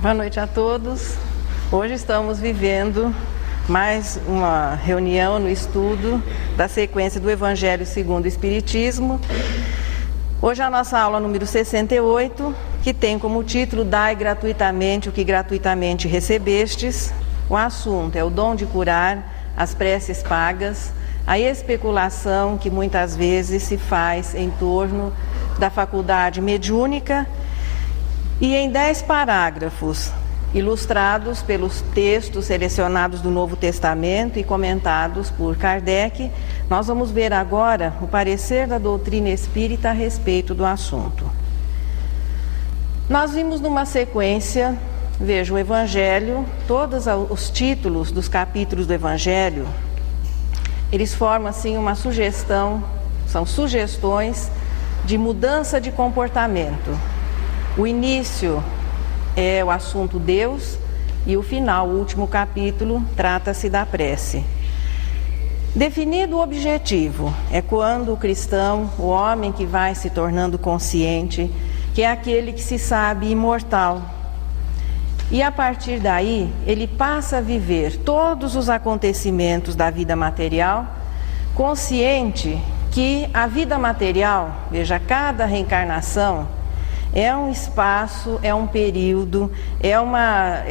Boa noite a todos. Hoje estamos vivendo mais uma reunião no estudo da sequência do Evangelho segundo o Espiritismo. Hoje a nossa aula número 68, que tem como título Dai gratuitamente o que gratuitamente recebestes. O assunto é o dom de curar, as preces pagas, a especulação que muitas vezes se faz em torno da faculdade mediúnica. E em 10 parágrafos, ilustrados pelos textos selecionados do Novo Testamento e comentados por Kardec, nós vamos ver agora o parecer da doutrina espírita a respeito do assunto. Nós vimos numa sequência, veja, o Evangelho, todos os títulos dos capítulos do Evangelho, eles formam assim uma sugestão, são sugestões de mudança de comportamento. O início é o assunto Deus e o final, o último capítulo, trata-se da prece. Definido o objetivo, é quando o cristão, o homem que vai se tornando consciente, que é aquele que se sabe imortal. E a partir daí, ele passa a viver todos os acontecimentos da vida material, consciente que a vida material, veja, cada reencarnação, é um espaço, é um período, é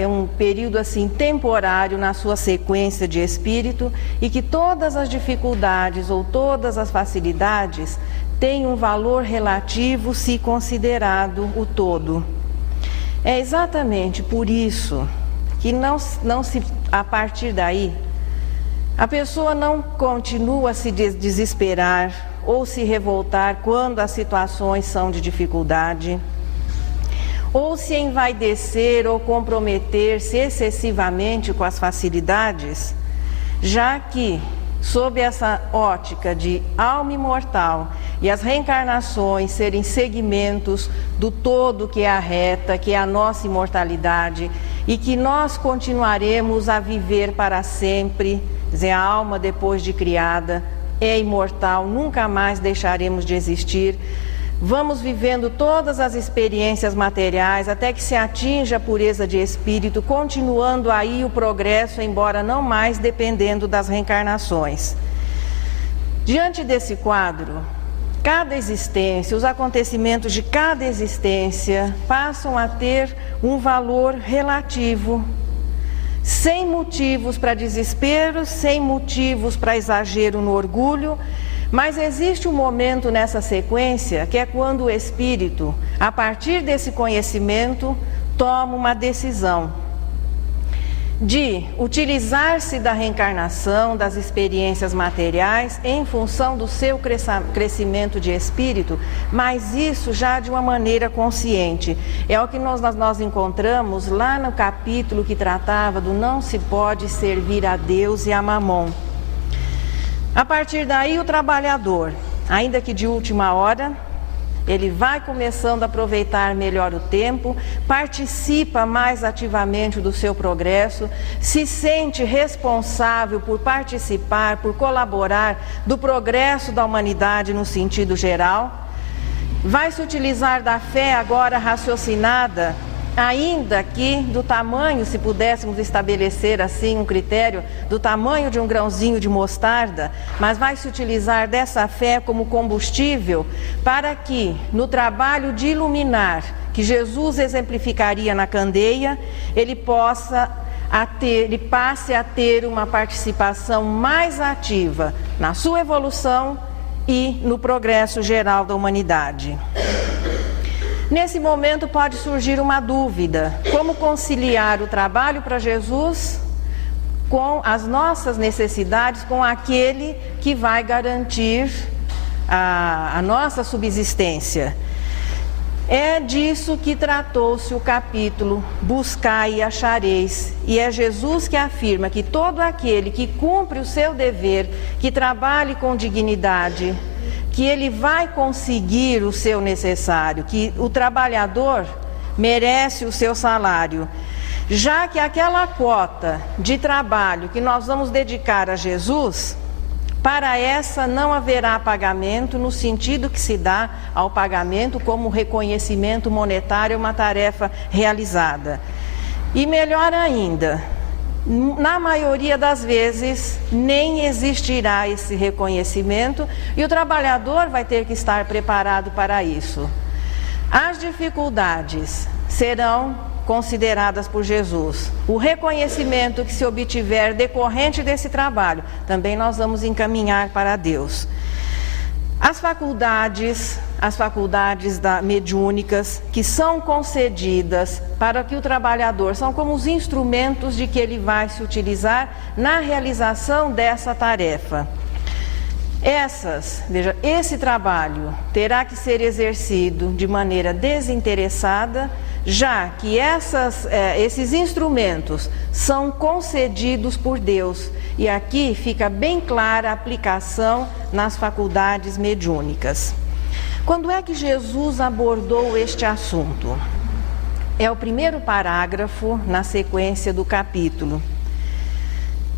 um período assim temporário na sua sequência de espírito e que todas as dificuldades ou todas as facilidades têm um valor relativo se considerado o todo. É exatamente por isso que a partir daí, a pessoa não continua a se desesperar ou se revoltar quando as situações são de dificuldade, ou se envaidecer ou comprometer-se excessivamente com as facilidades, já que, sob essa ótica de alma imortal e as reencarnações serem segmentos do todo que é a reta, que é a nossa imortalidade, e que nós continuaremos a viver para sempre, quer dizer, a alma depois de criada é imortal, nunca mais deixaremos de existir. Vamos vivendo todas as experiências materiais até que se atinja a pureza de espírito, continuando aí o progresso, embora não mais dependendo das reencarnações. Diante desse quadro, cada existência, os acontecimentos de cada existência passam a ter um valor relativo, sem motivos para desespero, sem motivos para exagero no orgulho, mas existe um momento nessa sequência que é quando o espírito, a partir desse conhecimento, toma uma decisão de utilizar-se da reencarnação, das experiências materiais, em função do seu crescimento de espírito, mas isso já de uma maneira consciente. É o que nós encontramos lá no capítulo que tratava do não se pode servir a Deus e a Mamon. A partir daí, o trabalhador, ainda que de última hora, ele vai começando a aproveitar melhor o tempo, participa mais ativamente do seu progresso, se sente responsável por participar, por colaborar do progresso da humanidade no sentido geral. Vai se utilizar da fé agora raciocinada, ainda que do tamanho, se pudéssemos estabelecer assim um critério, do tamanho de um grãozinho de mostarda, mas vai se utilizar dessa fé como combustível para que, no trabalho de iluminar, que Jesus exemplificaria na candeia, ele passe a ter uma participação mais ativa na sua evolução e no progresso geral da humanidade. Nesse momento pode surgir uma dúvida: como conciliar o trabalho para Jesus com as nossas necessidades, com aquele que vai garantir a nossa subsistência? É disso que tratou-se o capítulo Buscai e achareis, e é Jesus que afirma que todo aquele que cumpre o seu dever, que trabalhe com dignidade, que ele vai conseguir o seu necessário, que o trabalhador merece o seu salário, já que aquela quota de trabalho que nós vamos dedicar a Jesus, para essa não haverá pagamento no sentido que se dá ao pagamento como reconhecimento monetário, uma tarefa realizada. E melhor ainda, na maioria das vezes, nem existirá esse reconhecimento e o trabalhador vai ter que estar preparado para isso. As dificuldades serão consideradas por Jesus. O reconhecimento que se obtiver decorrente desse trabalho, também nós vamos encaminhar para Deus. As faculdades mediúnicas que são concedidas para que o trabalhador, são como os instrumentos de que ele vai se utilizar na realização dessa tarefa. Esse trabalho terá que ser exercido de maneira desinteressada, já que esses instrumentos são concedidos por Deus. E aqui fica bem clara a aplicação nas faculdades mediúnicas. Quando é que Jesus abordou este assunto? É o primeiro parágrafo na sequência do capítulo.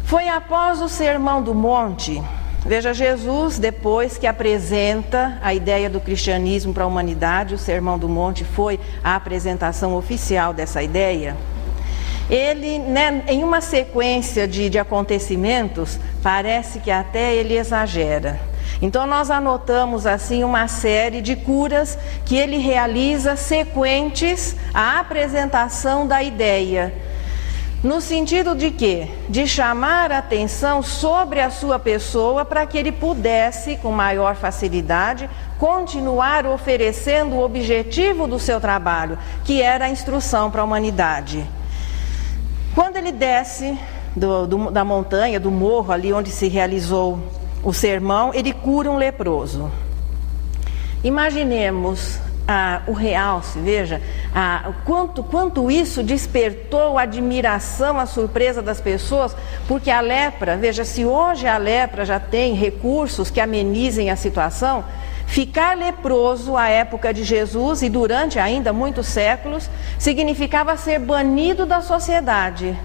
Foi após o Sermão do Monte. Veja, Jesus, depois que apresenta a ideia do cristianismo para a humanidade, o Sermão do Monte foi a apresentação oficial dessa ideia. Ele, em uma sequência de acontecimentos, parece que até ele exagera. Então nós anotamos assim uma série de curas que ele realiza sequentes à apresentação da ideia. No sentido de quê? De chamar a atenção sobre a sua pessoa para que ele pudesse, com maior facilidade, continuar oferecendo o objetivo do seu trabalho, que era a instrução para a humanidade. Quando ele desce da montanha, do morro ali onde se realizou o sermão, ele cura um leproso. Imaginemos o realce, veja, quanto isso despertou a admiração, a surpresa das pessoas, porque a lepra, veja, se hoje a lepra já tem recursos que amenizem a situação, ficar leproso à época de Jesus e durante ainda muitos séculos, significava ser banido da sociedade.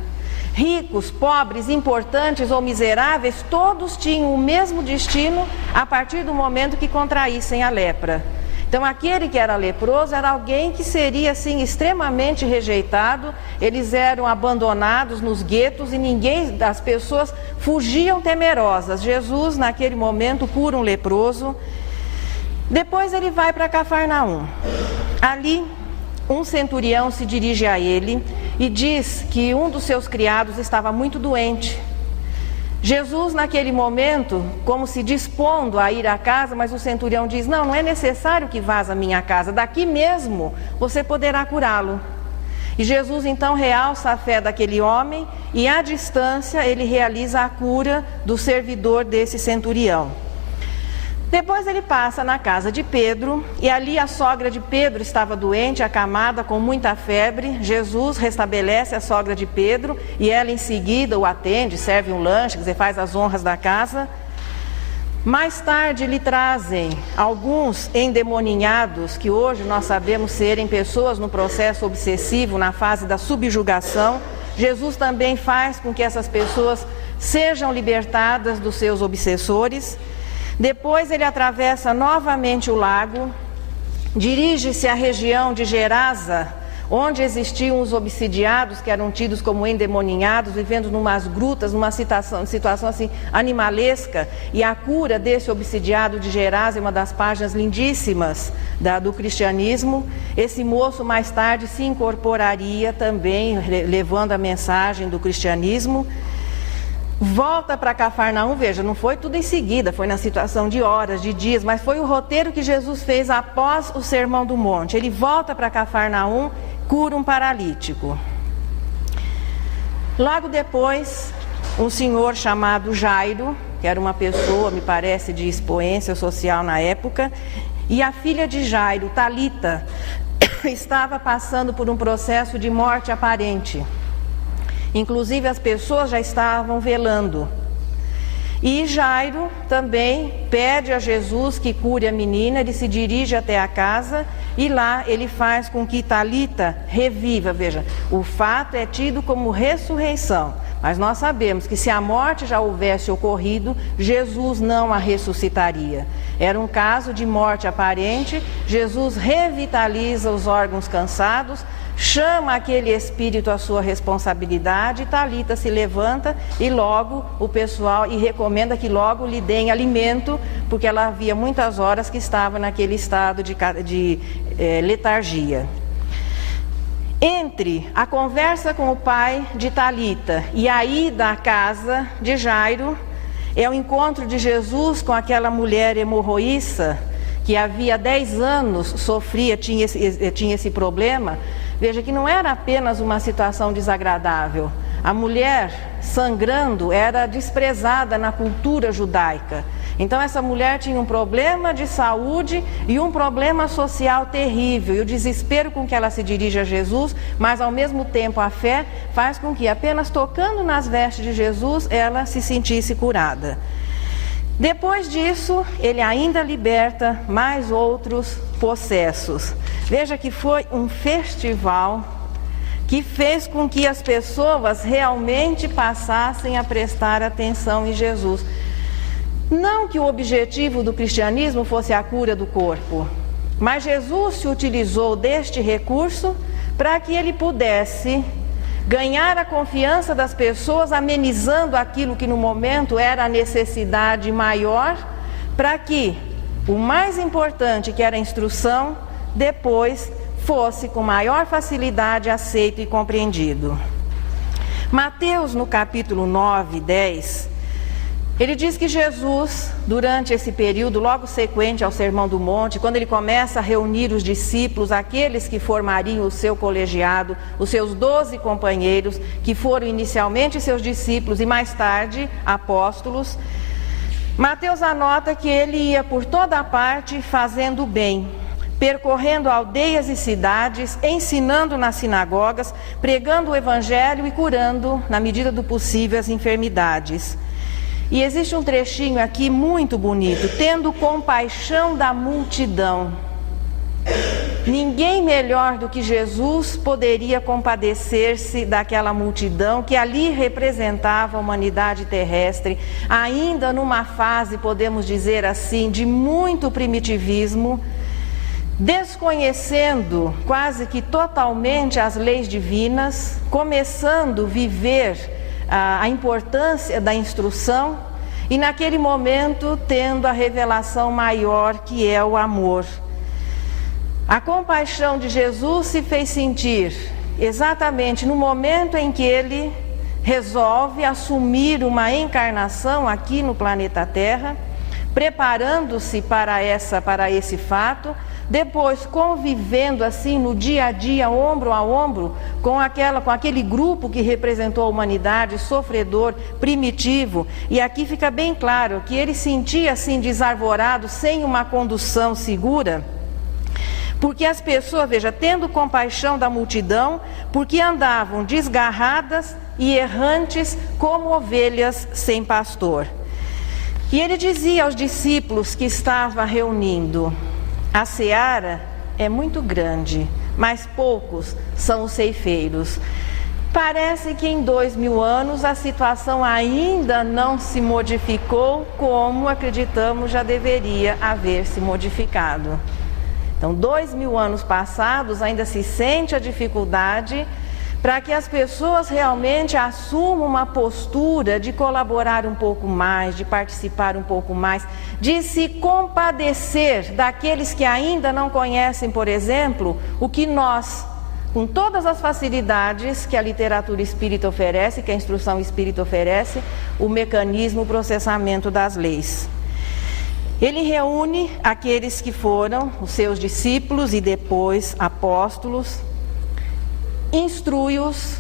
Ricos, pobres, importantes ou miseráveis, todos tinham o mesmo destino a partir do momento que contraíssem a lepra. Então aquele que era leproso era alguém que seria assim extremamente rejeitado, eles eram abandonados nos guetos e as pessoas fugiam temerosas. Jesus naquele momento cura um leproso. Depois ele vai para Cafarnaum. Ali um centurião se dirige a ele e diz que um dos seus criados estava muito doente. Jesus naquele momento, como se dispondo a ir à casa, mas o centurião diz, não é necessário que vás à minha casa, daqui mesmo você poderá curá-lo. E Jesus então realça a fé daquele homem e à distância ele realiza a cura do servidor desse centurião. Depois ele passa na casa de Pedro e ali a sogra de Pedro estava doente, acamada com muita febre. Jesus restabelece a sogra de Pedro e ela em seguida o atende, serve um lanche, quer dizer, faz as honras da casa. Mais tarde lhe trazem alguns endemoninhados, que hoje nós sabemos serem pessoas no processo obsessivo, na fase da subjugação. Jesus também faz com que essas pessoas sejam libertadas dos seus obsessores. Depois ele atravessa novamente o lago, dirige-se à região de Gerasa, onde existiam os obsidiados, que eram tidos como endemoninhados, vivendo numas grutas, numa situação assim animalesca, e a cura desse obsidiado de Gerasa é uma das páginas lindíssimas do cristianismo. Esse moço mais tarde se incorporaria também, levando a mensagem do cristianismo. Volta para Cafarnaum, veja, não foi tudo em seguida, foi na situação de horas, de dias, mas foi o roteiro que Jesus fez após o Sermão do Monte. Ele volta para Cafarnaum, cura um paralítico. Logo depois, um senhor chamado Jairo, que era uma pessoa, me parece, de expoência social na época, e a filha de Jairo, Talita, estava passando por um processo de morte aparente. Inclusive as pessoas já estavam velando. E Jairo também pede a Jesus que cure a menina, ele se dirige até a casa e lá ele faz com que Talita reviva. Veja, o fato é tido como ressurreição, mas nós sabemos que se a morte já houvesse ocorrido, Jesus não a ressuscitaria. Era um caso de morte aparente, Jesus revitaliza os órgãos cansados, chama aquele espírito à sua responsabilidade, Talita se levanta e logo o pessoal, e recomenda que logo lhe deem alimento, porque ela havia muitas horas que estava naquele estado de letargia. Entre a conversa com o pai de Talita e a ida à casa de Jairo, é o encontro de Jesus com aquela mulher hemorroíça, que havia 10 anos sofria, tinha esse problema. Veja que não era apenas uma situação desagradável. A mulher sangrando era desprezada na cultura judaica. Então essa mulher tinha um problema de saúde e um problema social terrível. E o desespero com que ela se dirige a Jesus, mas ao mesmo tempo a fé, faz com que apenas tocando nas vestes de Jesus, ela se sentisse curada. Depois disso, ele ainda liberta mais outros possessos. Veja que foi um festival que fez com que as pessoas realmente passassem a prestar atenção em Jesus. Não que o objetivo do cristianismo fosse a cura do corpo, mas Jesus se utilizou deste recurso para que ele pudesse ganhar a confiança das pessoas, amenizando aquilo que no momento era a necessidade maior, para que o mais importante, que era a instrução, depois fosse com maior facilidade aceito e compreendido. Mateus, no capítulo 9, 10, ele diz que Jesus, durante esse período, logo sequente ao Sermão do Monte, quando ele começa a reunir os discípulos, aqueles que formariam o seu colegiado, os seus 12 companheiros, que foram inicialmente seus discípulos e mais tarde apóstolos, Mateus anota que ele ia por toda parte fazendo o bem, percorrendo aldeias e cidades, ensinando nas sinagogas, pregando o evangelho e curando, na medida do possível, as enfermidades. E existe um trechinho aqui muito bonito, tendo compaixão da multidão. Ninguém melhor do que Jesus poderia compadecer-se daquela multidão que ali representava a humanidade terrestre, ainda numa fase, podemos dizer assim, de muito primitivismo, desconhecendo quase que totalmente as leis divinas, começando a viver a importância da instrução e naquele momento tendo a revelação maior, que é o amor. A compaixão de Jesus se fez sentir exatamente no momento em que ele resolve assumir uma encarnação aqui no planeta Terra, preparando-se para esse fato, depois convivendo assim no dia a dia, ombro a ombro, com aquele grupo que representou a humanidade, sofredor, primitivo. E aqui fica bem claro que ele sentia assim desarvorado, sem uma condução segura, porque as pessoas, veja, tendo compaixão da multidão, porque andavam desgarradas e errantes como ovelhas sem pastor. E ele dizia aos discípulos que estava reunindo: a seara é muito grande, mas poucos são os ceifeiros. Parece que em 2000 anos a situação ainda não se modificou como acreditamos já deveria haver se modificado. Então, 2000 anos passados, ainda se sente a dificuldade para que as pessoas realmente assumam uma postura de colaborar um pouco mais, de participar um pouco mais, de se compadecer daqueles que ainda não conhecem, por exemplo, o que nós, com todas as facilidades que a literatura espírita oferece, que a instrução espírita oferece, o mecanismo, o processamento das leis. Ele reúne aqueles que foram os seus discípulos e depois apóstolos, instrui-os,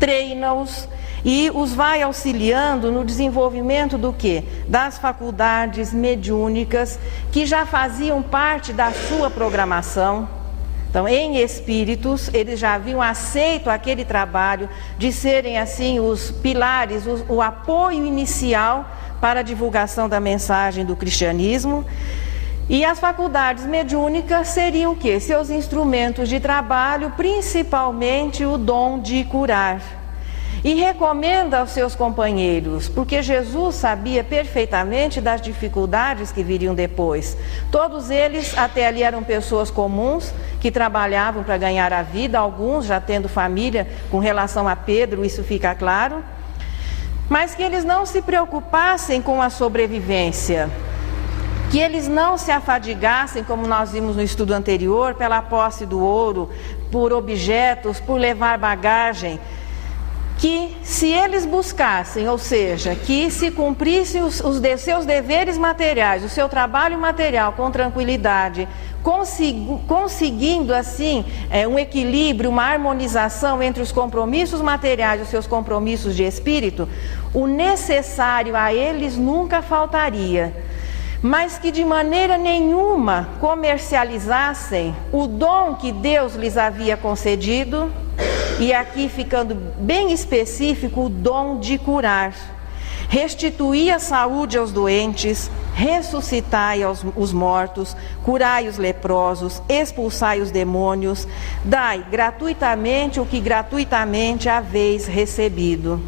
treina-os e os vai auxiliando no desenvolvimento do quê? Das faculdades mediúnicas que já faziam parte da sua programação. Então, em espíritos, eles já haviam aceito aquele trabalho de serem assim os pilares, o apoio inicial para a divulgação da mensagem do cristianismo. E as faculdades mediúnicas seriam o quê? Seus instrumentos de trabalho, principalmente o dom de curar. E recomenda aos seus companheiros, porque Jesus sabia perfeitamente das dificuldades que viriam depois. Todos eles até ali eram pessoas comuns, que trabalhavam para ganhar a vida, alguns já tendo família. Com relação a Pedro, isso fica claro. Mas que eles não se preocupassem com a sobrevivência, que eles não se afadigassem, como nós vimos no estudo anterior, pela posse do ouro, por objetos, por levar bagagem. Que se eles buscassem, ou seja, que se cumprissem os seus deveres materiais, o seu trabalho material com tranquilidade, conseguindo assim um equilíbrio, uma harmonização entre os compromissos materiais e os seus compromissos de espírito, o necessário a eles nunca faltaria. Mas que de maneira nenhuma comercializassem o dom que Deus lhes havia concedido, e aqui ficando bem específico, o dom de curar. Restituir a saúde aos doentes, ressuscitai os mortos, curai os leprosos, expulsai os demônios, dai gratuitamente o que gratuitamente haveis recebido.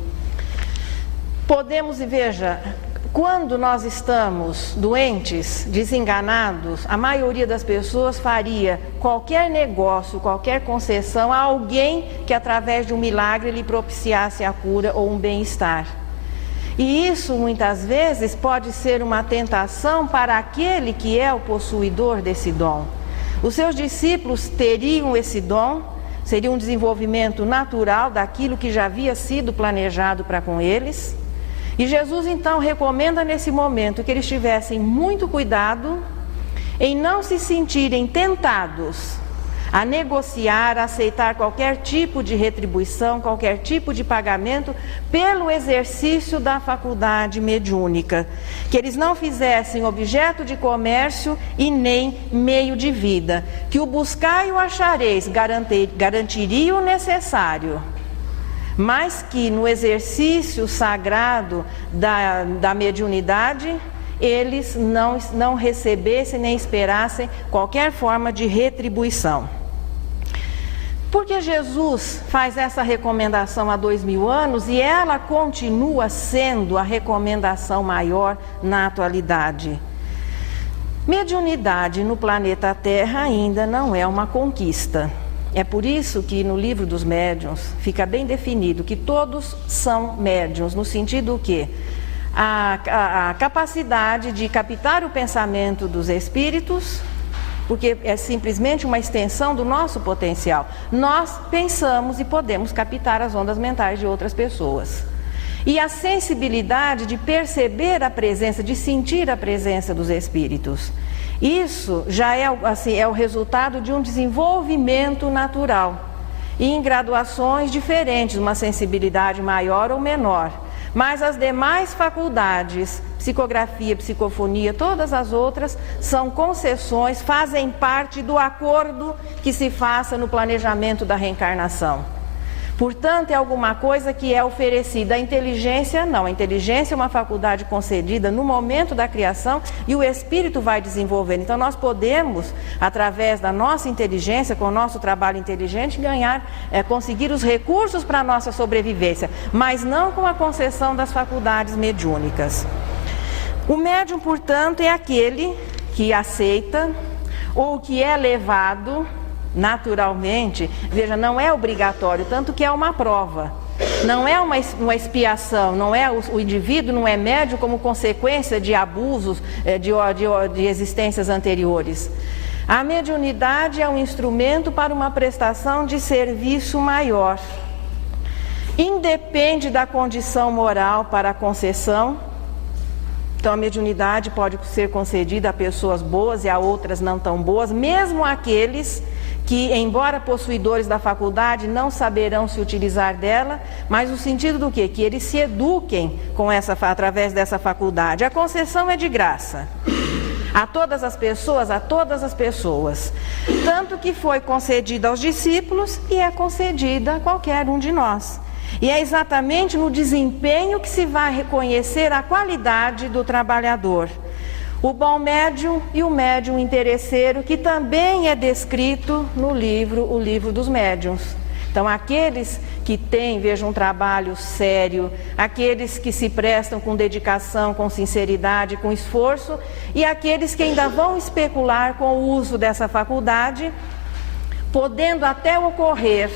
Podemos, e veja, quando nós estamos doentes, desenganados, a maioria das pessoas faria qualquer negócio, qualquer concessão a alguém que através de um milagre lhe propiciasse a cura ou um bem-estar. E isso muitas vezes pode ser uma tentação para aquele que é o possuidor desse dom. Os seus discípulos teriam esse dom, seria um desenvolvimento natural daquilo que já havia sido planejado para com eles. E Jesus então recomenda nesse momento que eles tivessem muito cuidado em não se sentirem tentados a negociar, a aceitar qualquer tipo de retribuição, qualquer tipo de pagamento pelo exercício da faculdade mediúnica. Que eles não fizessem objeto de comércio e nem meio de vida. Que o buscar e o achareis garantiria o necessário, mas que no exercício sagrado da mediunidade, eles não recebessem nem esperassem qualquer forma de retribuição. Porque Jesus faz essa recomendação há 2000 anos e ela continua sendo a recomendação maior na atualidade. Mediunidade no planeta Terra ainda não é uma conquista. É por isso que no livro dos médiuns fica bem definido que todos são médiuns, no sentido que a capacidade de captar o pensamento dos espíritos, porque é simplesmente uma extensão do nosso potencial. Nós pensamos e podemos captar as ondas mentais de outras pessoas. E a sensibilidade de perceber a presença, de sentir a presença dos espíritos. Isso já é o resultado de um desenvolvimento natural, e em graduações diferentes, uma sensibilidade maior ou menor. Mas as demais faculdades, psicografia, psicofonia, todas as outras, são concessões, fazem parte do acordo que se faça no planejamento da reencarnação. Portanto, é alguma coisa que é oferecida. A inteligência, não. A inteligência é uma faculdade concedida no momento da criação e o espírito vai desenvolvendo. Então, nós podemos, através da nossa inteligência, com o nosso trabalho inteligente, conseguir os recursos para a nossa sobrevivência, mas não com a concessão das faculdades mediúnicas. O médium, portanto, é aquele que aceita ou que é levado naturalmente, veja, não é obrigatório, tanto que é uma prova, não é uma expiação, não é o indivíduo não é médio como consequência de abusos de existências anteriores. A mediunidade é um instrumento para uma prestação de serviço maior. Independe da condição moral para a concessão. Então a mediunidade pode ser concedida a pessoas boas e a outras não tão boas, mesmo aqueles que, embora possuidores da faculdade, não saberão se utilizar dela, mas no sentido do quê? Que eles se eduquem através dessa faculdade. A concessão é de graça. A todas as pessoas. Tanto que foi concedida aos discípulos e é concedida a qualquer um de nós. E é exatamente no desempenho que se vai reconhecer a qualidade do trabalhador. O bom médium e o médium interesseiro, que também é descrito no livro, o Livro dos Médiuns, Então, aqueles que têm, vejam, um trabalho sério, aqueles que se prestam com dedicação, com sinceridade, com esforço, e aqueles que ainda vão especular com o uso dessa faculdade, podendo até ocorrer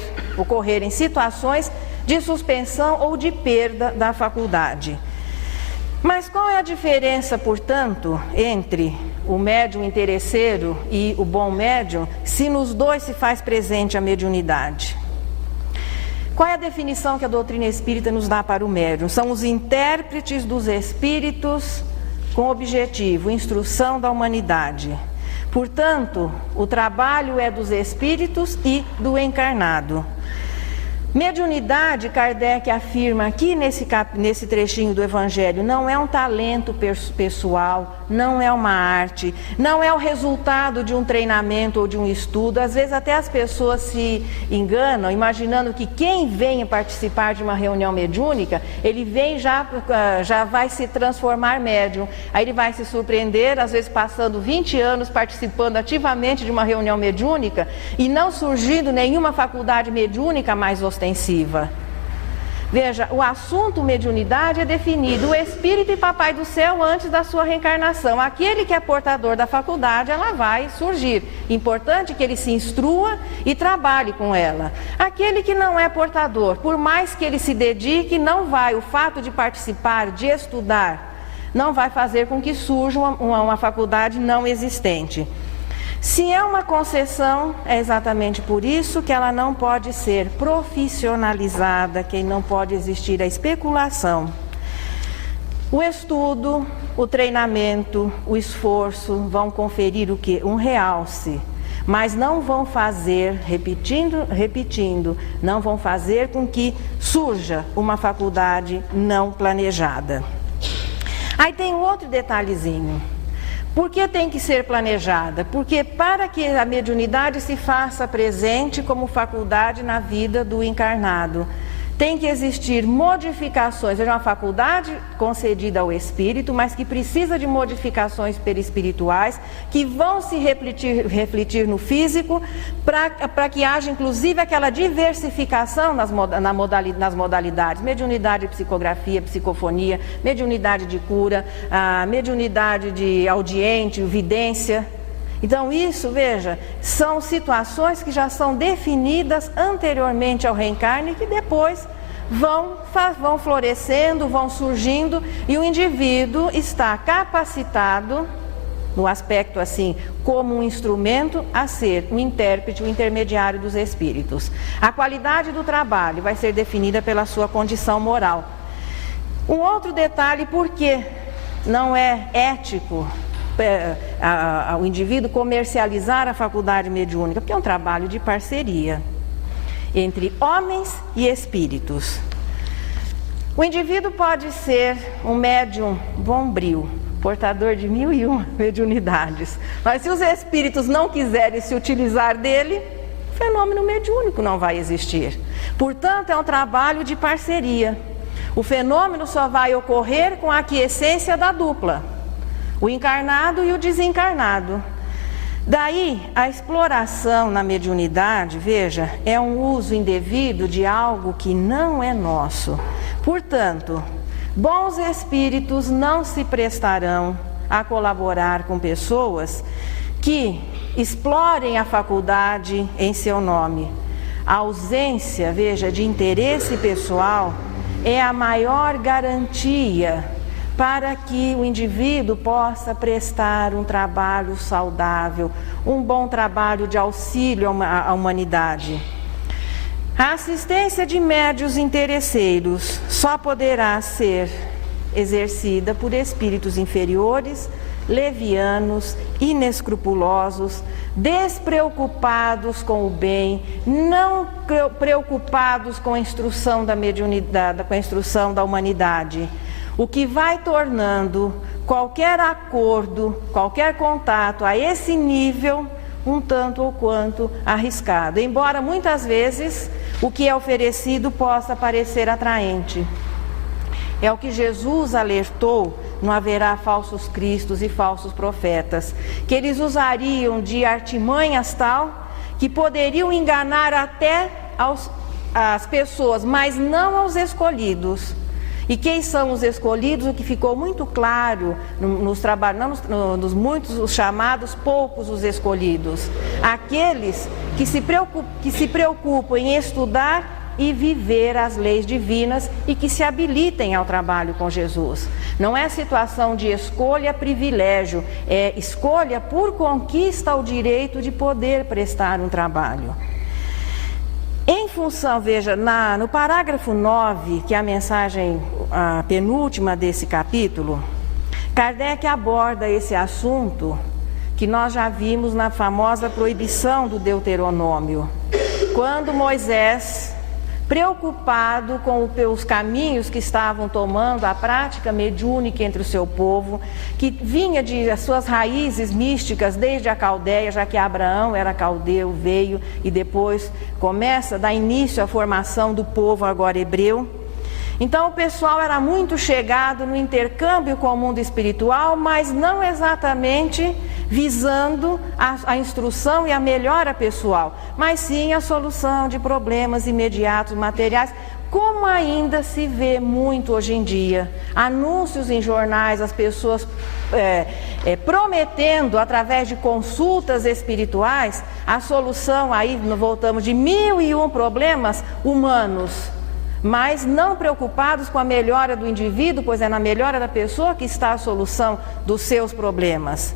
em situações de suspensão ou de perda da faculdade. Mas qual é a diferença, portanto, entre o médium interesseiro e o bom médium, se nos dois se faz presente a mediunidade? Qual é a definição que a doutrina espírita nos dá para o médium? São os intérpretes dos espíritos com objetivo, instrução da humanidade. Portanto, o trabalho é dos espíritos e do encarnado. Mediunidade, Kardec afirma aqui nesse trechinho do Evangelho, não é um talento pessoal, não é uma arte, não é o resultado de um treinamento ou de um estudo. Às vezes até as pessoas se enganam, imaginando que quem vem participar de uma reunião mediúnica, ele vem já vai se transformar médium. Aí ele vai se surpreender, às vezes passando 20 anos participando ativamente de uma reunião mediúnica e não surgindo nenhuma faculdade mediúnica mais ostensiva. Veja, o assunto mediunidade é definido o espírito e papai do céu antes da sua reencarnação. Aquele que é portador da faculdade, ela vai surgir. Importante que ele se instrua e trabalhe com ela. Aquele que não é portador, por mais que ele se dedique, não vai, o fato de participar, de estudar, não vai fazer com que surja uma faculdade não existente. Se é uma concessão, é exatamente por isso que ela não pode ser profissionalizada, que não pode existir a especulação. O estudo, o treinamento, o esforço vão conferir o quê? Um realce, mas não vão fazer, repetindo, não vão fazer com que surja uma faculdade não planejada. Aí tem outro detalhezinho. Por que tem que ser planejada? Porque para que a mediunidade se faça presente como faculdade na vida do encarnado, tem que existir modificações. É uma faculdade concedida ao espírito, mas que precisa de modificações perispirituais que vão se refletir no físico, para que haja inclusive aquela diversificação nas modalidades, mediunidade de psicografia, psicofonia, mediunidade de cura, a mediunidade de audiente, vidência. Então isso, veja, são situações que já são definidas anteriormente ao reencarne e que depois vão florescendo, vão surgindo, e o indivíduo está capacitado, no aspecto assim, como um instrumento, a ser um intérprete, um intermediário dos espíritos. A qualidade do trabalho vai ser definida pela sua condição moral. Um outro detalhe, por que não é ético o indivíduo comercializar a faculdade mediúnica? Porque é um trabalho de parceria entre homens e espíritos. O indivíduo pode ser um médium bombril, portador de 1001 mediunidades, mas se os espíritos não quiserem se utilizar dele, o fenômeno mediúnico não vai existir. Portanto, é um trabalho de parceria. O fenômeno só vai ocorrer com a aquiescência da dupla, o encarnado e o desencarnado. Daí, a exploração na mediunidade, veja, é um uso indevido de algo que não é nosso. Portanto, bons espíritos não se prestarão a colaborar com pessoas que explorem a faculdade em seu nome. A ausência, veja, de interesse pessoal é a maior garantia para que o indivíduo possa prestar um trabalho saudável, um bom trabalho de auxílio à humanidade. A assistência de médiuns interesseiros só poderá ser exercida por espíritos inferiores, levianos, inescrupulosos, despreocupados com o bem, não preocupados com a instrução da mediunidade, com a instrução da humanidade. O que vai tornando qualquer acordo, qualquer contato a esse nível um tanto ou quanto arriscado, embora muitas vezes o que é oferecido possa parecer atraente. É o que Jesus alertou: não haverá falsos cristos e falsos profetas, que eles usariam de artimanhas tal que poderiam enganar até aos as pessoas, mas não aos escolhidos. E quem são os escolhidos? O que ficou muito claro nos trabalhos, não nos muitos os chamados, poucos os escolhidos. Aqueles que se preocupam em estudar e viver as leis divinas e que se habilitem ao trabalho com Jesus. Não é situação de escolha, privilégio, é escolha por conquista o direito de poder prestar um trabalho. Em função, veja, no parágrafo 9, que é a mensagem a penúltima desse capítulo, Kardec aborda esse assunto que nós já vimos na famosa proibição do Deuteronômio, quando Moisés, preocupado com os caminhos que estavam tomando a prática mediúnica entre o seu povo, que vinha de as suas raízes místicas desde a Caldeia, já que Abraão era caldeu, veio e depois começa a dar início à formação do povo agora hebreu. Então o pessoal era muito chegado no intercâmbio com o mundo espiritual, mas não exatamente visando a instrução e a melhora pessoal, mas sim a solução de problemas imediatos, materiais, como ainda se vê muito hoje em dia. Anúncios em jornais, as pessoas prometendo, através de consultas espirituais, a solução, aí voltamos de 1001 problemas humanos, mas não preocupados com a melhora do indivíduo, pois é na melhora da pessoa que está a solução dos seus problemas.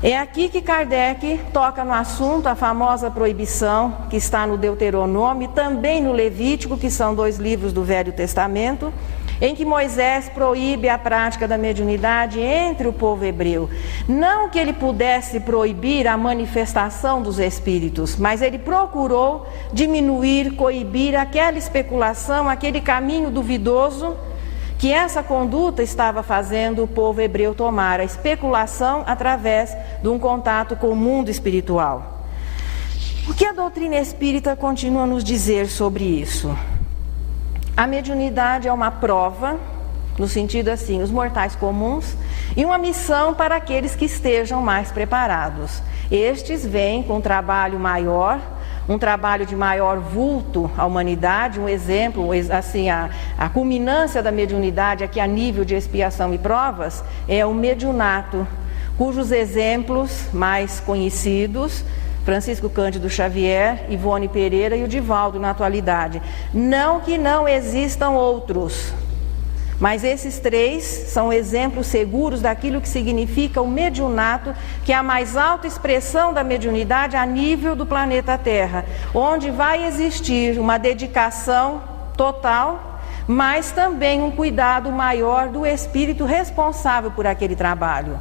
É aqui que Kardec toca no assunto, a famosa proibição que está no Deuteronômio e também no Levítico, que são 2 livros do Velho Testamento, em que Moisés proíbe a prática da mediunidade entre o povo hebreu. Não que ele pudesse proibir a manifestação dos espíritos, mas ele procurou diminuir, coibir aquela especulação, aquele caminho duvidoso que essa conduta estava fazendo o povo hebreu tomar, a especulação através de um contato com o mundo espiritual. O que a doutrina espírita continua a nos dizer sobre isso? A mediunidade é uma prova, no sentido assim, os mortais comuns, e uma missão para aqueles que estejam mais preparados. Estes vêm com um trabalho maior, um trabalho de maior vulto à humanidade, um exemplo, assim, a culminância da mediunidade aqui a nível de expiação e provas é o mediunato, cujos exemplos mais conhecidos, Francisco Cândido Xavier, Ivone Pereira e o Divaldo na atualidade. Não que não existam outros, mas esses 3 são exemplos seguros daquilo que significa o mediunato, que é a mais alta expressão da mediunidade a nível do planeta Terra, onde vai existir uma dedicação total, mas também um cuidado maior do espírito responsável por aquele trabalho.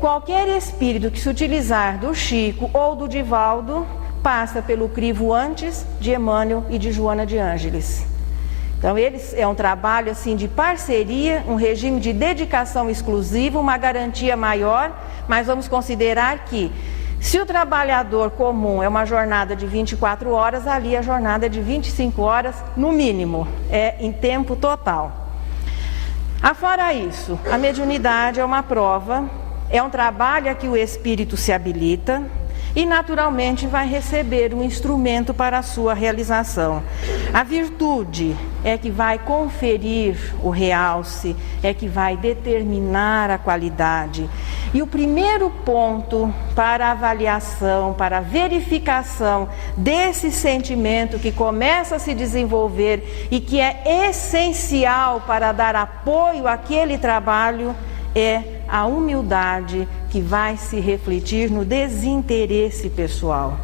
Qualquer espírito que se utilizar do Chico ou do Divaldo passa pelo crivo antes de Emmanuel e de Joana de Ângeles. Então, é um trabalho assim de parceria, um regime de dedicação exclusiva, uma garantia maior, mas vamos considerar que se o trabalhador comum é uma jornada de 24 horas, ali a jornada é de 25 horas no mínimo, é em tempo total. Afora isso, a mediunidade é uma prova, é um trabalho a que o espírito se habilita e naturalmente vai receber um instrumento para a sua realização. A virtude é que vai conferir o realce, é que vai determinar a qualidade. E o primeiro ponto para a avaliação, para a verificação desse sentimento que começa a se desenvolver e que é essencial para dar apoio àquele trabalho é a humildade que vai se refletir no desinteresse pessoal.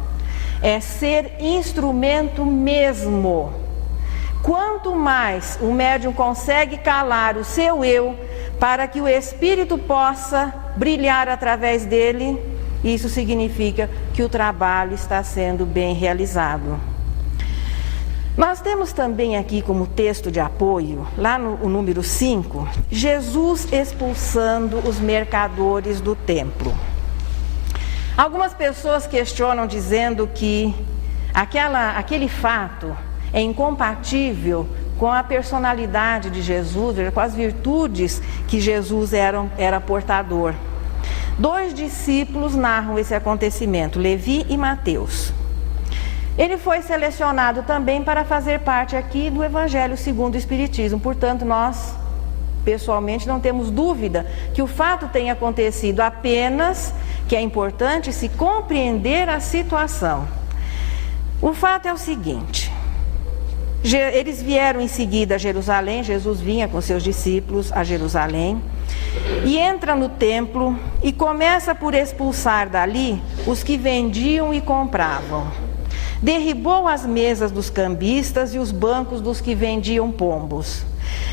É ser instrumento mesmo. Quanto mais o médium consegue calar o seu eu para que o espírito possa brilhar através dele, isso significa que o trabalho está sendo bem realizado. Nós temos também aqui como texto de apoio, lá no número 5, Jesus expulsando os mercadores do templo. Algumas pessoas questionam dizendo que aquele fato é incompatível com a personalidade de Jesus, com as virtudes que Jesus era portador. 2 discípulos narram esse acontecimento, Levi e Mateus. Ele foi selecionado também para fazer parte aqui do Evangelho segundo o Espiritismo. Portanto, nós, pessoalmente, não temos dúvida que o fato tenha acontecido, apenas que é importante se compreender a situação. O fato é o seguinte: eles vieram em seguida a Jerusalém, Jesus vinha com seus discípulos a Jerusalém, e entra no templo e começa por expulsar dali os que vendiam e compravam. Derribou as mesas dos cambistas e os bancos dos que vendiam pombos.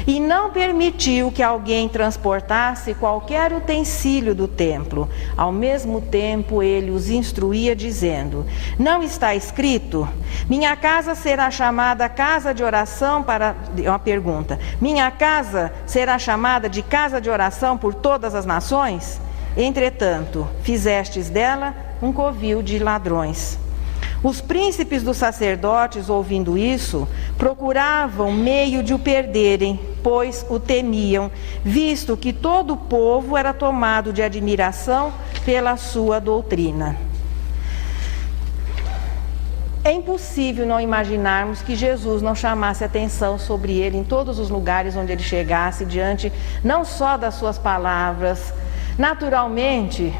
E não permitiu que alguém transportasse qualquer utensílio do templo. Ao mesmo tempo, ele os instruía, dizendo: não está escrito, minha casa será chamada casa de oração para... Uma pergunta: minha casa será chamada de casa de oração por todas as nações? Entretanto, fizestes dela um covil de ladrões. Os príncipes dos sacerdotes, ouvindo isso, procuravam meio de o perderem, pois o temiam, visto que todo o povo era tomado de admiração pela sua doutrina. É impossível não imaginarmos que Jesus não chamasse atenção sobre ele em todos os lugares onde ele chegasse, diante não só das suas palavras. Naturalmente,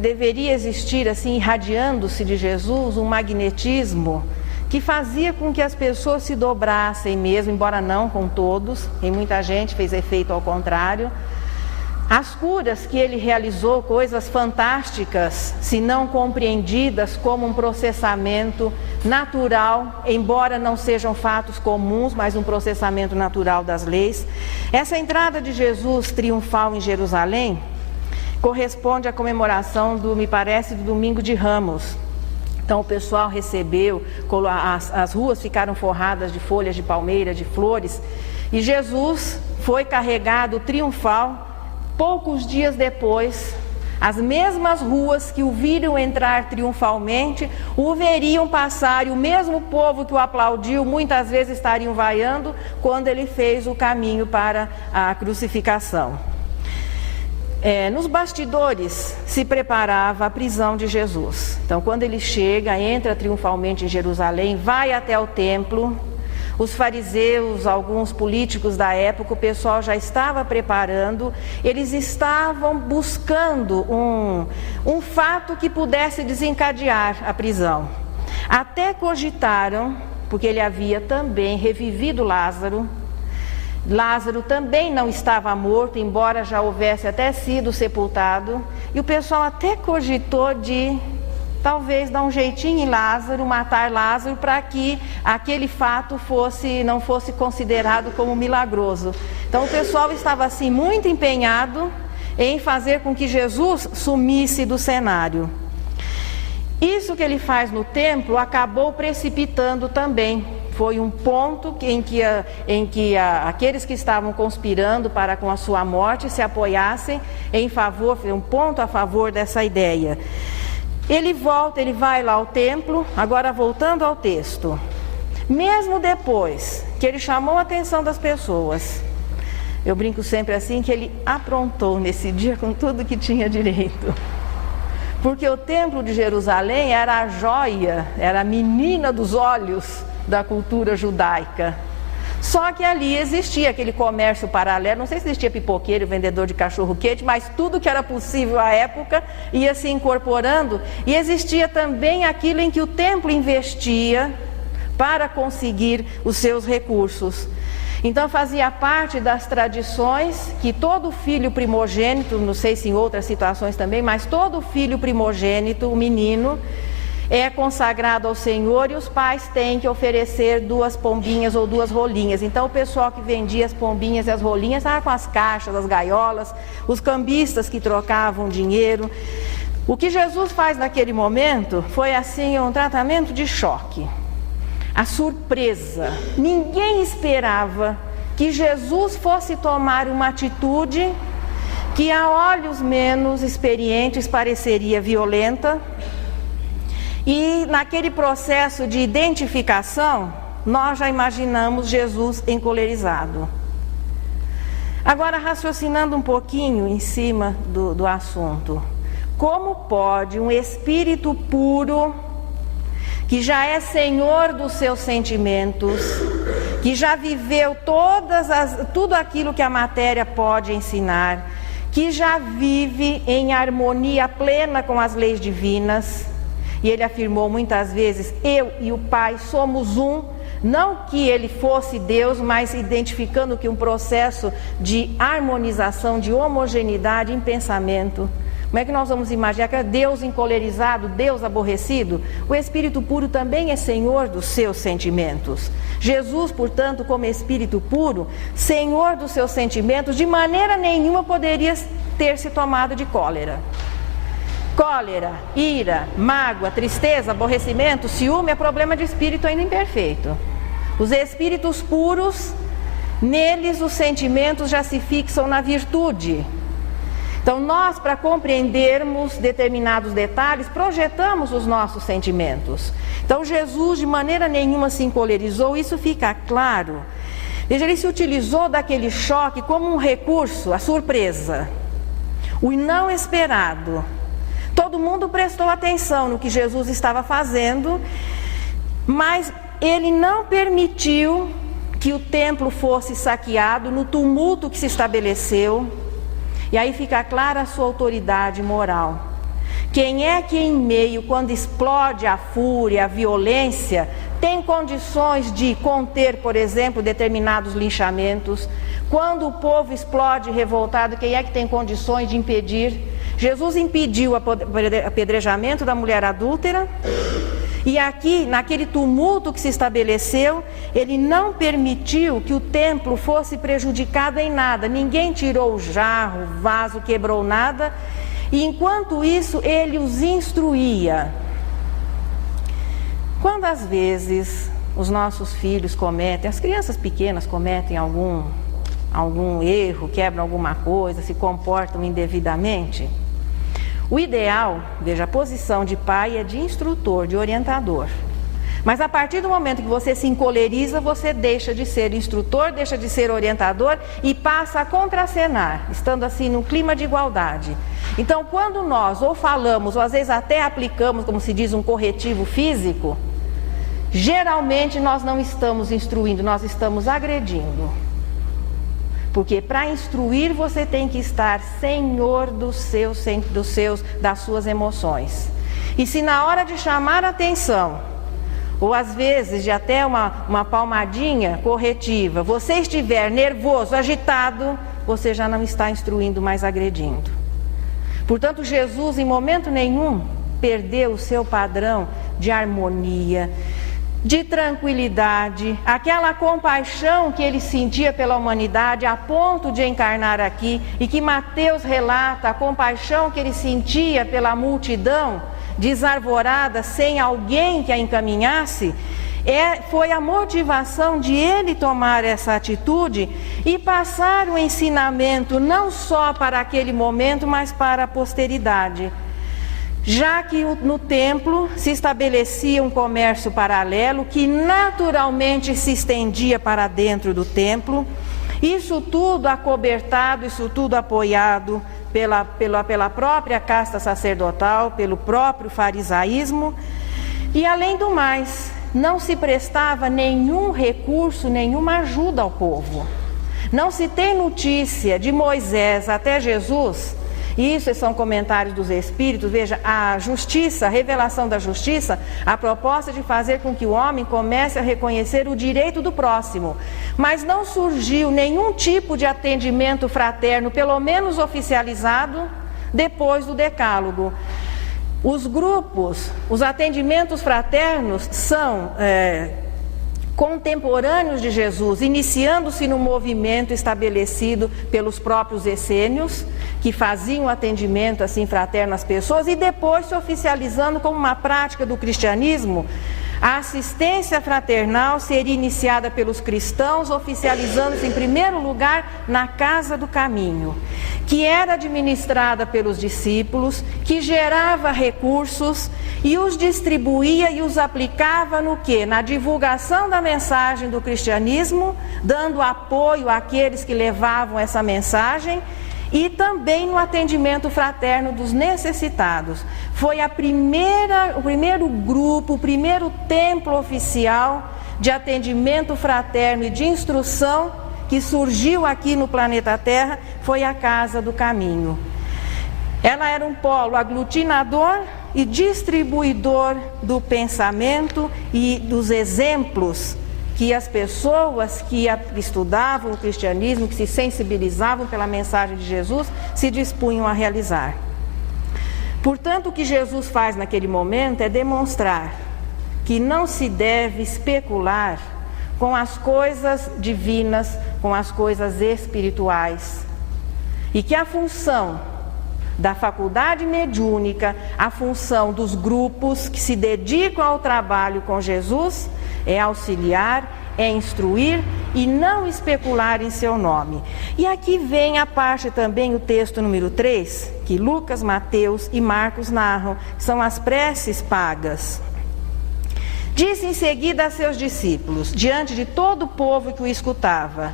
deveria existir, assim, irradiando-se de Jesus, um magnetismo que fazia com que as pessoas se dobrassem mesmo, embora não com todos, em muita gente fez efeito ao contrário. As curas que ele realizou, coisas fantásticas, se não compreendidas como um processamento natural, embora não sejam fatos comuns, mas um processamento natural das leis. Essa entrada de Jesus triunfal em Jerusalém corresponde à comemoração me parece, do Domingo de Ramos. Então o pessoal recebeu, as ruas ficaram forradas de folhas de palmeira, de flores, e Jesus foi carregado triunfal. Poucos dias depois, as mesmas ruas que o viram entrar triunfalmente, o veriam passar, e o mesmo povo que o aplaudiu, muitas vezes estariam vaiando quando ele fez o caminho para a crucificação. Nos bastidores se preparava a prisão de Jesus. Então, quando ele chega, entra triunfalmente em Jerusalém, vai até o templo, os fariseus, alguns políticos da época, o pessoal já estava preparando, eles estavam buscando um fato que pudesse desencadear a prisão. Até cogitaram, porque ele havia também revivido Lázaro. Lázaro também não estava morto, embora já houvesse até sido sepultado, e o pessoal até cogitou de talvez dar um jeitinho em Lázaro, matar Lázaro, para que aquele fato não fosse considerado como milagroso. Então o pessoal estava assim muito empenhado em fazer com que Jesus sumisse do cenário. Isso que ele faz no templo acabou precipitando também. Foi um ponto em que aqueles que estavam conspirando para com a sua morte se apoiassem em favor, foi um ponto a favor dessa ideia. Ele vai lá ao templo, agora voltando ao texto. Mesmo depois que ele chamou a atenção das pessoas, eu brinco sempre assim, que ele aprontou nesse dia com tudo que tinha direito. Porque o templo de Jerusalém era a joia, era a menina dos olhos da cultura judaica. Só que ali existia aquele comércio paralelo, não sei se existia pipoqueiro, vendedor de cachorro-quente, mas tudo que era possível à época ia se incorporando, e existia também aquilo em que o templo investia para conseguir os seus recursos. Então fazia parte das tradições que todo filho primogênito, não sei se em outras situações também, mas todo filho primogênito, o menino, é consagrado ao Senhor, e os pais têm que oferecer 2 pombinhas ou 2 rolinhas. Então o pessoal que vendia as pombinhas e as rolinhas estava com as caixas, as gaiolas, os cambistas que trocavam dinheiro. O que Jesus faz naquele momento foi assim um tratamento de choque. A surpresa. Ninguém esperava que Jesus fosse tomar uma atitude que a olhos menos experientes pareceria violenta. E naquele processo de identificação, nós já imaginamos Jesus encolerizado. Agora, raciocinando um pouquinho em cima do assunto, como pode um espírito puro, que já é senhor dos seus sentimentos, que já viveu tudo aquilo que a matéria pode ensinar, que já vive em harmonia plena com as leis divinas. E ele afirmou muitas vezes: eu e o Pai somos um. Não que ele fosse Deus, mas identificando que um processo de harmonização, de homogeneidade em pensamento. Como é que nós vamos imaginar que é Deus encolerizado, Deus aborrecido? O Espírito puro também é senhor dos seus sentimentos. Jesus, portanto, como Espírito puro, senhor dos seus sentimentos, de maneira nenhuma poderia ter se tomado de cólera. Cólera, ira, mágoa, tristeza, aborrecimento, ciúme é problema de espírito ainda imperfeito. Os espíritos puros, neles os sentimentos já se fixam na virtude. Então nós, para compreendermos determinados detalhes, projetamos os nossos sentimentos. Então Jesus de maneira nenhuma se encolerizou, isso fica claro. Veja, ele se utilizou daquele choque como um recurso, a surpresa, o não esperado. Todo mundo prestou atenção no que Jesus estava fazendo, mas ele não permitiu que o templo fosse saqueado no tumulto que se estabeleceu. E aí fica clara a sua autoridade moral. Quem é que em meio, quando explode a fúria, a violência, tem condições de conter, por exemplo, determinados linchamentos? Quando o povo explode revoltado, quem é que tem condições de impedir? Jesus impediu o apedrejamento da mulher adúltera. E aqui, naquele tumulto que se estabeleceu, ele não permitiu que o templo fosse prejudicado em nada. Ninguém tirou o jarro, o vaso, quebrou nada. E enquanto isso, ele os instruía. Quando às vezes os nossos filhos cometem, as crianças pequenas cometem algum erro, quebram alguma coisa, se comportam indevidamente, o ideal, veja, a posição de pai é de instrutor, de orientador. Mas a partir do momento que você se encoleriza, você deixa de ser instrutor, deixa de ser orientador e passa a contracenar, estando assim num clima de igualdade. Então, quando nós ou falamos, ou às vezes até aplicamos, como se diz, um corretivo físico, geralmente nós não estamos instruindo, nós estamos agredindo. Porque para instruir você tem que estar senhor das suas emoções. E se na hora de chamar a atenção, ou às vezes de até uma palmadinha corretiva, você estiver nervoso, agitado, você já não está instruindo, mas agredindo. Portanto, Jesus em momento nenhum perdeu o seu padrão de harmonia, de tranquilidade, aquela compaixão que ele sentia pela humanidade a ponto de encarnar aqui, e que Mateus relata, a compaixão que ele sentia pela multidão desarvorada, sem alguém que a encaminhasse, foi a motivação de ele tomar essa atitude e passar o ensinamento não só para aquele momento, mas para a posteridade. Já que no templo se estabelecia um comércio paralelo que naturalmente se estendia para dentro do templo, isso tudo acobertado, isso tudo apoiado pela própria casta sacerdotal, pelo próprio farisaísmo, e além do mais, não se prestava nenhum recurso, nenhuma ajuda ao povo. Não se tem notícia de Moisés até Jesus. Isso são comentários dos Espíritos. Veja, a justiça, a revelação da justiça, a proposta de fazer com que o homem comece a reconhecer o direito do próximo. Mas não surgiu nenhum tipo de atendimento fraterno, pelo menos oficializado, depois do Decálogo. Os grupos, os atendimentos fraternos são contemporâneos de Jesus, iniciando-se no movimento estabelecido pelos próprios essênios, que faziam atendimento assim fraterno às pessoas, e depois se oficializando como uma prática do cristianismo. A assistência fraternal seria iniciada pelos cristãos, oficializando-se em primeiro lugar na Casa do Caminho, que era administrada pelos discípulos, que gerava recursos e os distribuía e os aplicava no quê? Na divulgação da mensagem do cristianismo, dando apoio àqueles que levavam essa mensagem, e também no atendimento fraterno dos necessitados. Foi o primeiro grupo, o primeiro templo oficial de atendimento fraterno e de instrução que surgiu aqui no planeta Terra, foi a Casa do Caminho. Ela era um polo aglutinador e distribuidor do pensamento e dos exemplos que as pessoas que estudavam o cristianismo, que se sensibilizavam pela mensagem de Jesus, se dispunham a realizar. Portanto, o que Jesus faz naquele momento é demonstrar que não se deve especular com as coisas divinas, com as coisas espirituais, e que a função da faculdade mediúnica, a função dos grupos que se dedicam ao trabalho com Jesus, é auxiliar, é instruir e não especular em seu nome. E aqui vem a parte também, o texto número 3, que Lucas, Mateus e Marcos narram, são as preces pagas. Disse em seguida a seus discípulos, diante de todo o povo que o escutava: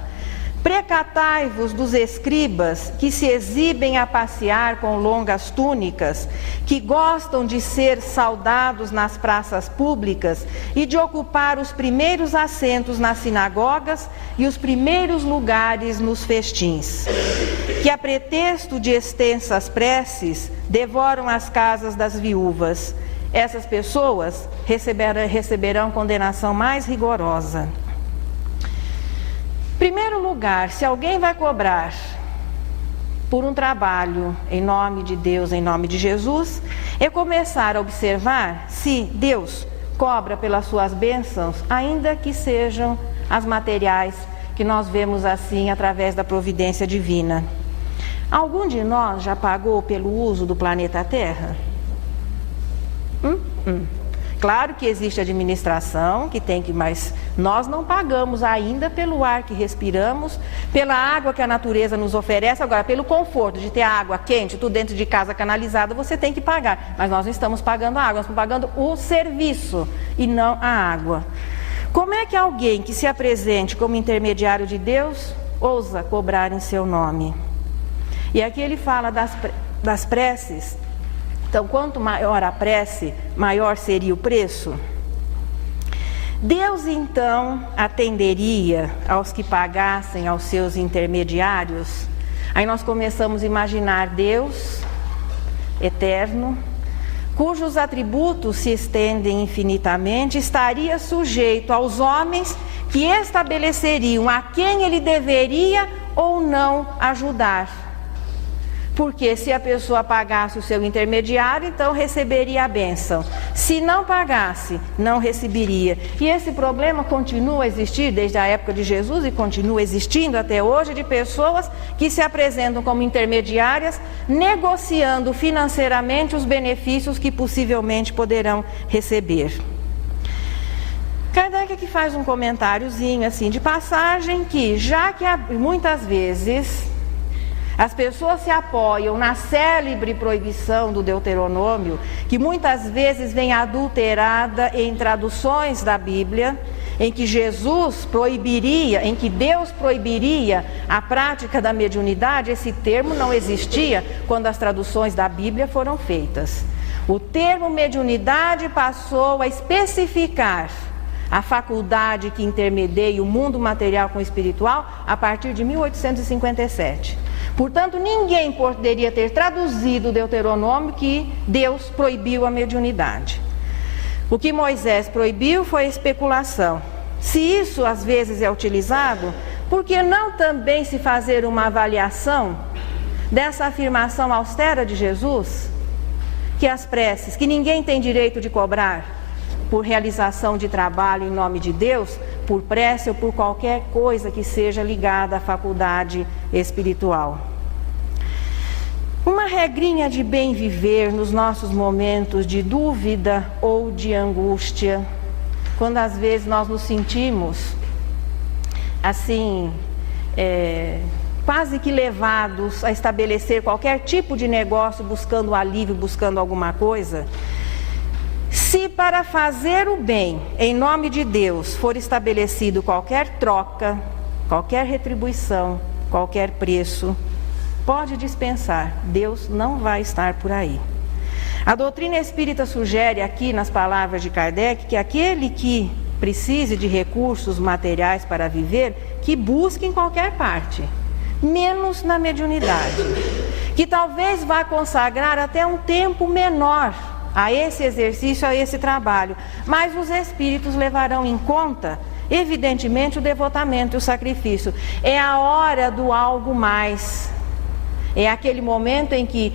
precatai-vos dos escribas que se exibem a passear com longas túnicas, que gostam de ser saudados nas praças públicas e de ocupar os primeiros assentos nas sinagogas e os primeiros lugares nos festins, que a pretexto de extensas preces devoram as casas das viúvas. Essas pessoas receberão condenação mais rigorosa. Em primeiro lugar, se alguém vai cobrar por um trabalho em nome de Deus, em nome de Jesus, é começar a observar se Deus cobra pelas suas bênçãos, ainda que sejam as materiais que nós vemos assim através da providência divina. Algum de nós já pagou pelo uso do planeta Terra? Claro que existe administração, que tem que, mas nós não pagamos ainda pelo ar que respiramos, pela água que a natureza nos oferece. Agora, pelo conforto de ter água quente, tudo dentro de casa canalizada, você tem que pagar. Mas nós não estamos pagando a água, nós estamos pagando o serviço e não a água. Como é que alguém que se apresente como intermediário de Deus ousa cobrar em seu nome? E aqui ele fala das preces. Então, quanto maior a prece, maior seria o preço. Deus, então, atenderia aos que pagassem aos seus intermediários. Aí nós começamos a imaginar Deus eterno, cujos atributos se estendem infinitamente, estaria sujeito aos homens que estabeleceriam a quem ele deveria ou não ajudar. Porque se a pessoa pagasse o seu intermediário, então receberia a bênção. Se não pagasse, não receberia. E esse problema continua a existir desde a época de Jesus e continua existindo até hoje, de pessoas que se apresentam como intermediárias, negociando financeiramente os benefícios que possivelmente poderão receber. Kardec aqui faz um comentáriozinho assim de passagem que, já que muitas vezes as pessoas se apoiam na célebre proibição do Deuteronômio, que muitas vezes vem adulterada em traduções da Bíblia, em que Jesus proibiria, em que Deus proibiria a prática da mediunidade. Esse termo não existia quando as traduções da Bíblia foram feitas. O termo mediunidade passou a especificar a faculdade que intermedia o mundo material com o espiritual a partir de 1857. Portanto, ninguém poderia ter traduzido o Deuteronômio que Deus proibiu a mediunidade. O que Moisés proibiu foi a especulação. Se isso às vezes é utilizado, por que não também se fazer uma avaliação dessa afirmação austera de Jesus, que as preces, que ninguém tem direito de cobrar por realização de trabalho em nome de Deus, por prece ou por qualquer coisa que seja ligada à faculdade espiritual. Uma regrinha de bem viver nos nossos momentos de dúvida ou de angústia, quando às vezes nós nos sentimos assim, quase que levados a estabelecer qualquer tipo de negócio, buscando alívio, buscando alguma coisa. Se para fazer o bem em nome de Deus for estabelecido qualquer troca, qualquer retribuição, qualquer preço, pode dispensar, Deus não vai estar por aí. A doutrina espírita sugere aqui, nas palavras de Kardec, que aquele que precise de recursos materiais para viver, que busque em qualquer parte, menos na mediunidade, que talvez vá consagrar até um tempo menor a esse exercício, a esse trabalho, mas os espíritos levarão em conta, evidentemente, o devotamento e o sacrifício. É a hora do algo mais. É aquele momento em que,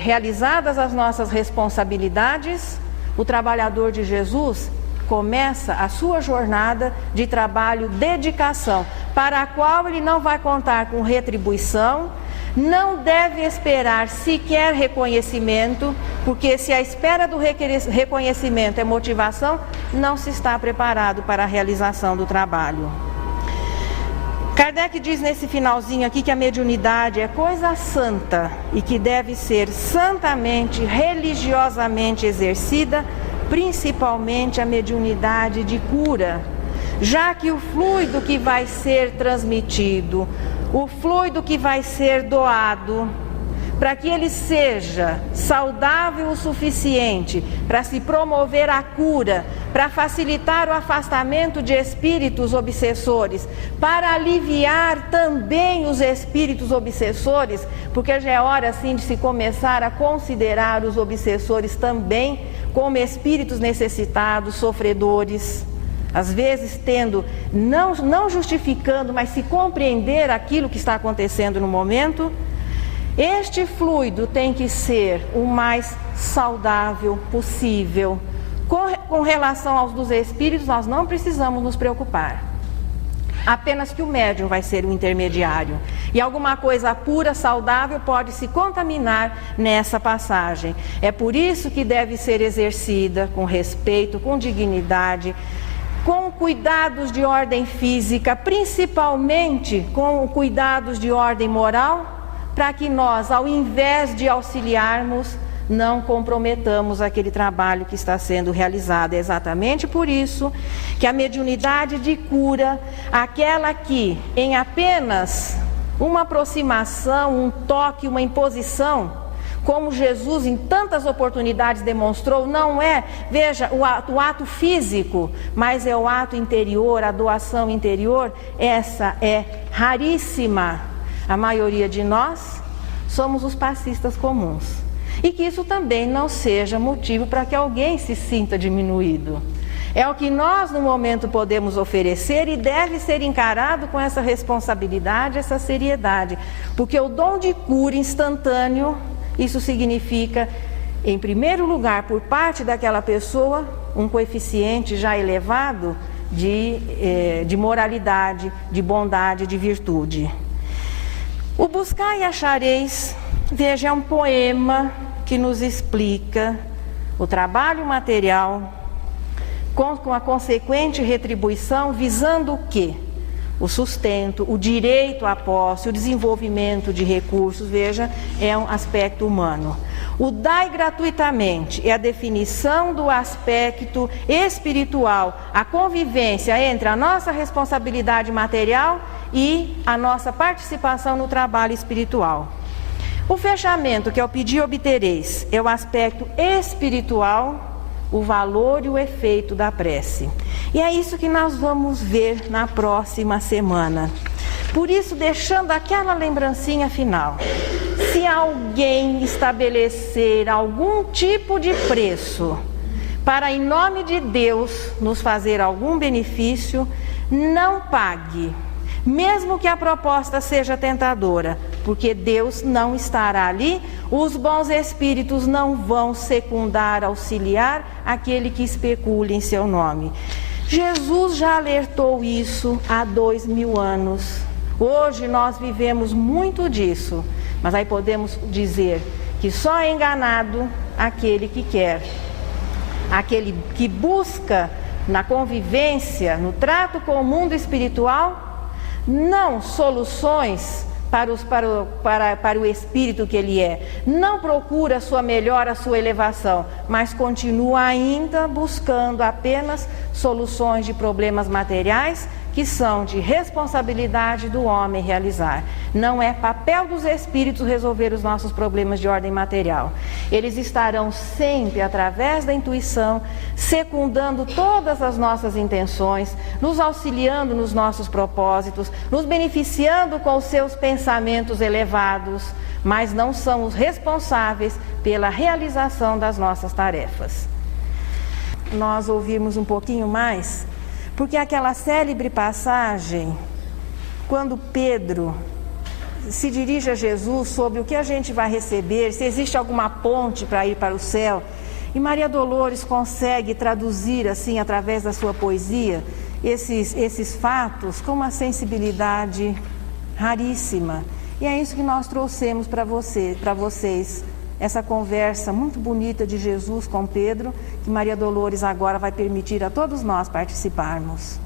realizadas as nossas responsabilidades, o trabalhador de Jesus começa a sua jornada de trabalho, dedicação, para a qual ele não vai contar com retribuição, não deve esperar sequer reconhecimento, porque se a espera do reconhecimento é motivação, não se está preparado para a realização do trabalho. Kardec diz nesse finalzinho aqui que a mediunidade é coisa santa e que deve ser santamente, religiosamente exercida, principalmente a mediunidade de cura, já que o fluido que vai ser transmitido, o fluido que vai ser doado, para que ele seja saudável o suficiente para se promover a cura, para facilitar o afastamento de espíritos obsessores, para aliviar também os espíritos obsessores, porque já é hora sim de se começar a considerar os obsessores também como espíritos necessitados, sofredores, às vezes tendo, não justificando, mas se compreender aquilo que está acontecendo no momento. Este fluido tem que ser o mais saudável possível. Com relação aos dos espíritos, nós não precisamos nos preocupar. Apenas que o médium vai ser o intermediário. E alguma coisa pura, saudável, pode se contaminar nessa passagem. É por isso que deve ser exercida com respeito, com dignidade, com cuidados de ordem física, principalmente com cuidados de ordem moral, para que nós, ao invés de auxiliarmos, não comprometamos aquele trabalho que está sendo realizado. É exatamente por isso que a mediunidade de cura, aquela que em apenas uma aproximação, um toque, uma imposição, como Jesus em tantas oportunidades demonstrou, não é, veja, o ato físico, mas é o ato interior, a doação interior, essa é raríssima. A maioria de nós somos os passistas comuns. E que isso também não seja motivo para que alguém se sinta diminuído. É o que nós no momento podemos oferecer e deve ser encarado com essa responsabilidade, essa seriedade. Porque o dom de cura instantâneo, isso significa, em primeiro lugar, por parte daquela pessoa, um coeficiente já elevado de moralidade, de bondade, de virtude. O Buscai e Achareis, veja, é um poema que nos explica o trabalho material com a consequente retribuição, visando o quê? O sustento, o direito à posse, o desenvolvimento de recursos, veja, é um aspecto humano. O dai gratuitamente é a definição do aspecto espiritual, a convivência entre a nossa responsabilidade material e a nossa participação no trabalho espiritual. O fechamento, que é o pedir obtereis, é o aspecto espiritual, o valor e o efeito da prece. E é isso que nós vamos ver na próxima semana. Por isso, deixando aquela lembrancinha final, se alguém estabelecer algum tipo de preço para, em nome de Deus, nos fazer algum benefício, não pague. Mesmo que a proposta seja tentadora, porque Deus não estará ali, os bons espíritos não vão secundar, auxiliar aquele que especule em seu nome. Jesus já alertou isso há 2000 anos. Hoje nós vivemos muito disso, mas aí podemos dizer que só é enganado aquele que quer, aquele que busca na convivência, no trato com o mundo espiritual, não soluções para o espírito que ele é, não procura a sua melhora, a sua elevação, mas continua ainda buscando apenas soluções de problemas materiais que são de responsabilidade do homem realizar. Não é papel dos espíritos resolver os nossos problemas de ordem material. Eles estarão sempre, através da intuição, secundando todas as nossas intenções, nos auxiliando nos nossos propósitos, nos beneficiando com os seus pensamentos elevados, mas não são os responsáveis pela realização das nossas tarefas. Nós ouvimos um pouquinho mais, porque aquela célebre passagem, quando Pedro se dirige a Jesus sobre o que a gente vai receber, se existe alguma ponte para ir para o céu, e Maria Dolores consegue traduzir assim, através da sua poesia, esses fatos com uma sensibilidade raríssima. E é isso que nós trouxemos para vocês, essa conversa muito bonita de Jesus com Pedro, que Maria Dolores agora vai permitir a todos nós participarmos.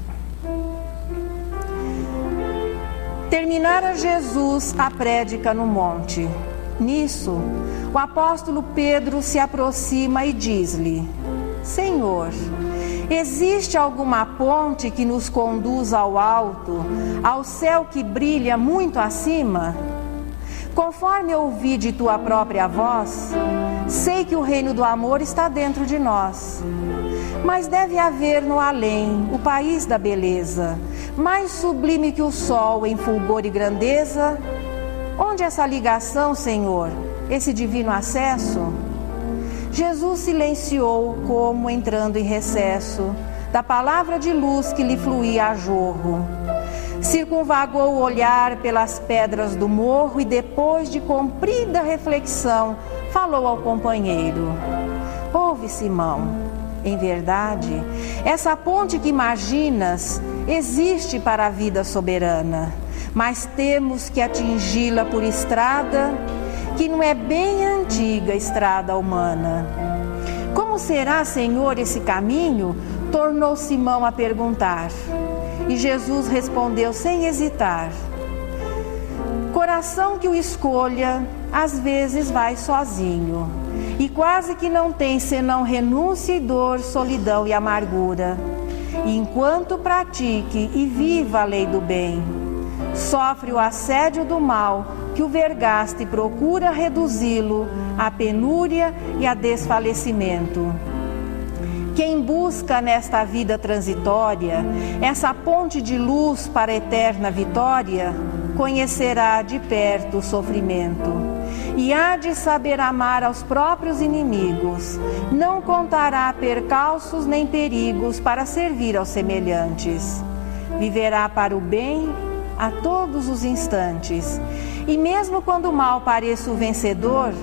Terminara Jesus a prédica no monte. Nisso, o apóstolo Pedro se aproxima e diz-lhe: Senhor, existe alguma ponte que nos conduz ao alto, ao céu que brilha muito acima? Conforme ouvi de tua própria voz, sei que o reino do amor está dentro de nós. Mas deve haver no além, o país da beleza, mais sublime que o sol em fulgor e grandeza. Onde essa ligação, Senhor, esse divino acesso? Jesus silenciou como entrando em recesso da palavra de luz que lhe fluía a jorro. Circunvagou o olhar pelas pedras do morro e depois de comprida reflexão, falou ao companheiro: Ouve, Simão, em verdade, essa ponte que imaginas existe para a vida soberana, mas temos que atingi-la por estrada que não é bem a antiga estrada humana. Como será, Senhor, esse caminho? Tornou Simão a perguntar. E Jesus respondeu sem hesitar: Coração que o escolha, às vezes vai sozinho, e quase que não tem senão renúncia e dor, solidão e amargura. E enquanto pratique e viva a lei do bem, sofre o assédio do mal, que o vergaste e procura reduzi-lo à penúria e a desfalecimento. Quem busca nesta vida transitória essa ponte de luz para a eterna vitória, conhecerá de perto o sofrimento e há de saber amar aos próprios inimigos. Não contará percalços nem perigos para servir aos semelhantes. Viverá para o bem a todos os instantes. E mesmo quando o mal pareça o vencedor,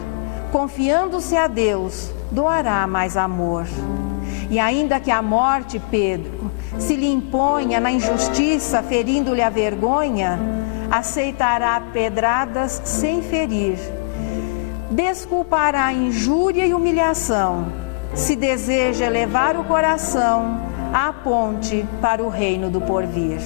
confiando-se a Deus, doará mais amor. E ainda que a morte, Pedro, se lhe imponha na injustiça, ferindo-lhe a vergonha, aceitará pedradas sem ferir. Desculpará a injúria e humilhação, se deseja elevar o coração à ponte para o reino do porvir.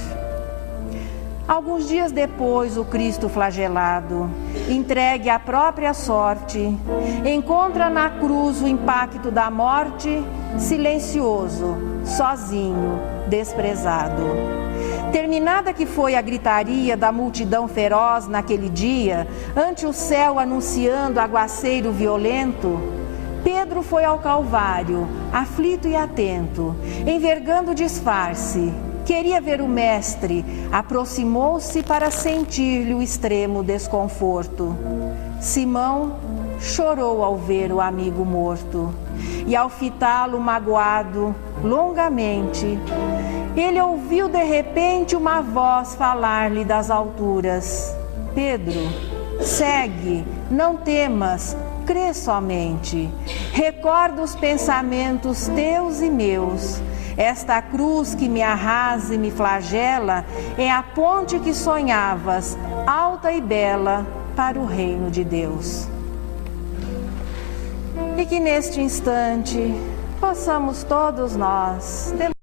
Alguns dias depois, o Cristo flagelado, entregue à própria sorte, encontra na cruz o impacto da morte, silencioso, sozinho, desprezado. Terminada que foi a gritaria da multidão feroz naquele dia, ante o céu anunciando aguaceiro violento, Pedro foi ao Calvário, aflito e atento, envergando o disfarce. Queria ver o mestre, aproximou-se para sentir-lhe o extremo desconforto. Simão chorou ao ver o amigo morto, e ao fitá-lo magoado longamente, ele ouviu de repente uma voz falar-lhe das alturas: Pedro, segue, não temas, crê somente. Recorda os pensamentos teus e meus. Esta cruz que me arrasa e me flagela é a ponte que sonhavas, alta e bela, para o reino de Deus. E que neste instante possamos todos nós